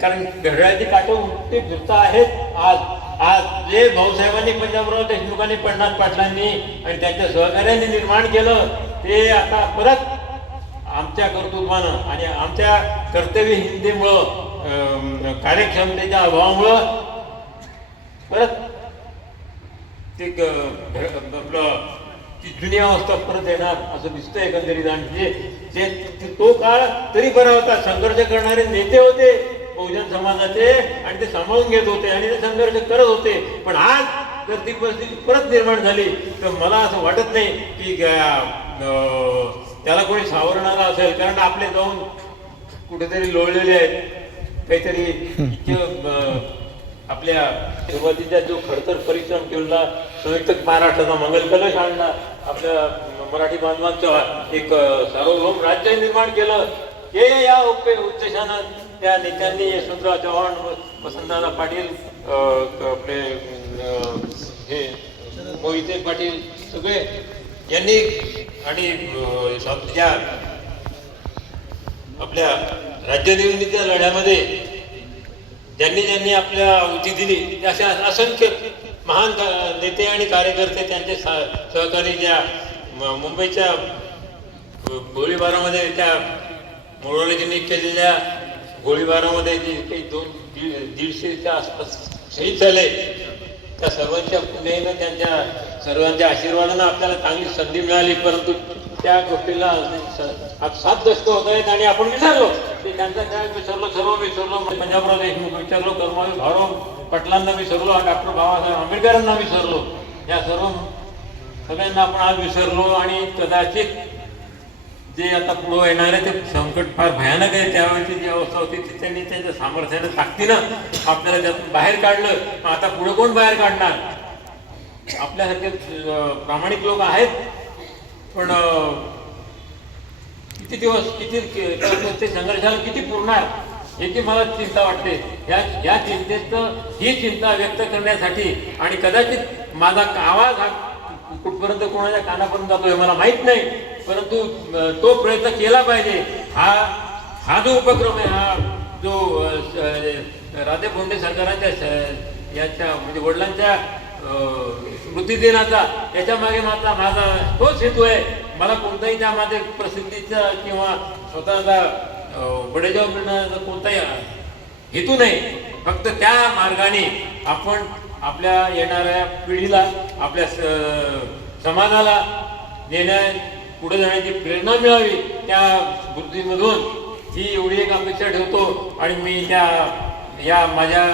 कारण घड्याळाची काठं उलटी फिरता आहेत. आज आज जे भाऊसाहेबांनी, पंजाबराव देशमुखांनी, पण्णात पाटलांनी आणि त्यांच्या सहकार्यांनी निर्माण केलं ते आता परत आमच्या कर्तृत्वानं आणि आमच्या कर्तव्यहीनतेमुळं, कार्यक्षमतेच्या अभावामुळं परत ते आपलं ती जुनी अवस्था परत येणार असं दिसतं एकंदरीत. आणि ते तो काळ तरी बरा होता. संघर्ष करणारे नेते होते बहुजन समाजाचे आणि ते सांभाळून घेत होते आणि ते संघर्ष करत होते. पण आज जर ती परिस्थिती परत निर्माण झाली तर मला असं वाटत नाही की त्याला कोणी सावरणारा असेल. कारण आपले जाऊन कुठेतरी लोळलेले आहेत काहीतरी. आपल्या सुरुवातीचा जो खडतर परिश्रम केला, संयुक्त महाराष्ट्राचा मंगल कलश आणला, आपल्या मराठी बांधवांचं एक सार्वभौम राज्य निर्माण केलं, हे या उद्देशानं त्या नेत्यांनी यशवंतराव चव्हाण, वसंतदादा पाटील, आपले हे मोहिते पाटील सगळे यांनी आणि ज्या आपल्या राज्य निवडणुकीच्या लढ्यामध्ये ज्यांनी आपल्या आहुती दिली अशा असंख्य महान नेते आणि कार्यकर्ते, त्यांचे सहकारी ज्या मुंबईच्या गोळीबारामध्ये, त्या मोडवालेजींनी केलेल्या गोळीबारामध्ये जे काही 150च्या आसपास शहीद झाले, त्या सर्वांच्या पुण्यानं, त्यांच्या सर्वांच्या आशीर्वादानं आपल्याला चांगली संधी मिळाली. परंतु त्या गोष्टीला आज 7 दशकं होत आहेत आणि आपण विसरलो. ते त्यांचा काय विसरलो, सर्व विसरलो. पंजाबराव देशमुख विसरलो, कर्मवीर भाऊराव पाटलांना विसरलो, डॉक्टर बाबासाहेब आंबेडकरांना विसरलो. या सगळ्यांना आपण आज विसरलो. आणि कदाचित जे आता पुढं येणार आहे ते संकट फार भयानक आहे. त्यावेळेची जी अवस्था होती ती त्यांनी त्यांच्या सामर्थ्यानं, ताकदीनं आपल्याला त्यातून बाहेर काढलं. आता पुढे कोण बाहेर काढणार? आपल्यासारखे प्रामाणिक लोक आहेत, पण किती दिवस, किती संघर्षाला किती पुरणार याची मला चिंता वाटते. या चिंतेत ही चिंता व्यक्त करण्यासाठी आणि कदाचित माझा आवाज हा कुठपर्यंत कोणाच्या कानापर्यंत जातोय मला माहीत नाही, परंतु तो प्रयत्न केला पाहिजे. हा जो उपक्रम आहे, हा जो राधे फोंडे सरकारांच्या याच्या म्हणजे वडिलांच्या स्मृती दिनाचा, याच्या मागे माझा तोच हेतू आहे. मला कोणताही त्यामध्ये प्रसिद्धीचा किंवा स्वतःला बडेजाव मिळण्याचा कोणताही हेतू नाही. फक्त त्या मार्गाने आपण आपल्या येणाऱ्या पिढीला, आपल्या समाजाला पुढे जाण्याची प्रेरणा मिळावी, त्या बुद्धीमधून ही एवढी एक अपेक्षा ठेवतो. आणि मी या माझ्या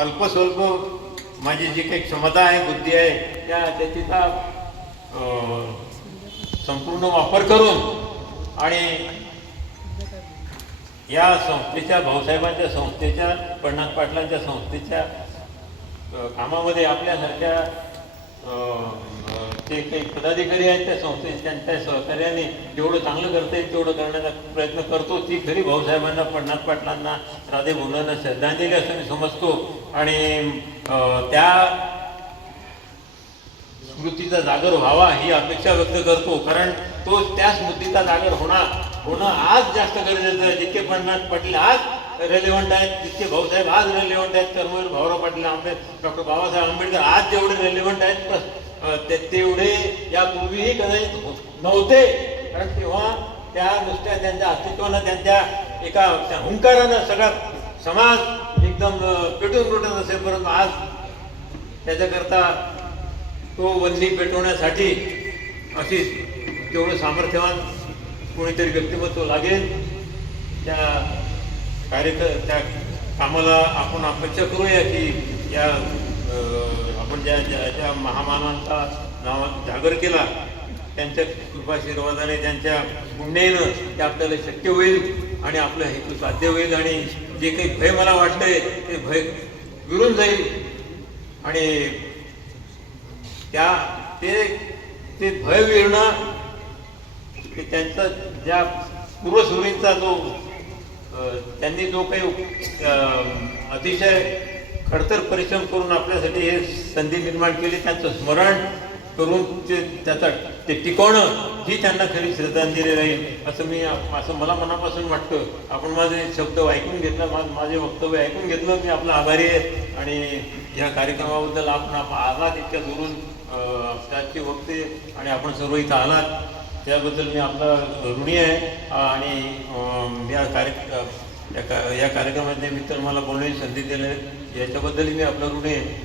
अल्पस्वल्प माझी जी काही क्षमता आहे, बुद्धी आहे, त्याचा संपूर्ण वापर करून आणि या संस्थेच्या, भाऊसाहेबांच्या संस्थेच्या, पण्णात पाटलांच्या संस्थेच्या कामामध्ये आपल्यासारख्या जे काही पदाधिकारी आहेत त्या संस्थेचे, त्यांच्या सहकार्याने जेवढं चांगलं करता येईल तेवढं करण्याचा प्रयत्न करतो. ती खरी भाऊसाहेबांना, पण्णात पाटलांना, राधे मुलांना श्रद्धांजली असं मी समजतो. आणि त्या स्मृतीचा जागर व्हावा ही अपेक्षा व्यक्त करतो. कारण त्या स्मृतीचा जागर होणं आज जास्त गरजेचं आहे. जितके पण्णात पाटील आज रेलेव्हंट आहेत, जितके भाऊसाहेब आज रेलेव्हंट आहेत, कर्मवीर भाऊराव पाटील, डॉक्टर बाबासाहेब आंबेडकर आज जेवढे रेलेव्हंट आहेत तेवढे यापूर्वीही कदाचित नव्हते. कारण तेव्हा त्या नुसत्या त्यांच्या अस्तित्वानं, त्यांच्या एका हुंकारानं सगळा समाज एकदम पेटून असेल. परंतु आज त्याच्याकरता तो वन्नी पेटवण्यासाठी अशी तेवढं सामर्थ्यवान कोणीतरी व्यक्तिमत्व लागेल. त्या कामाला आपण अपेक्षा करूया की या आपण ज्या महामानवांचा नावात जागर केला, त्यांच्या कृपाशीर्वादाने, त्यांच्या पुण्यानं ते आपल्याला शक्य होईल आणि आपलं हेतू साध्य होईल. आणि जे काही भय मला वाटतंय ते भय विरून जाईल. आणि ते भय विरणं, त्यांचा ज्या पूर्वसुरींचा त्यांनी जो काही अतिशय खडतर परिश्रम करून आपल्यासाठी हे संधी निर्माण केली, त्यांचं स्मरण करून त्याचा ते टिकवणं ही त्यांना खरी श्रद्धांजली राहील असं मला मनापासून वाटतं. आपण माझे शब्द ऐकून घेतला, माझे वक्तव्य ऐकून घेतलं, मी आपला आभारी आहे. आणि या कार्यक्रमाबद्दल आपण आलात इतक्या दुरून, त्याचे वक्ते आणि आपण सर्व इथं आलात त्याबद्दल मी आपला ऋणी आहे. आणि या कार्यक्रमाच्या निमित्तानं मला बोलण्याची संधी दिली याच्याबद्दलही मी आपला ऋणी आहे.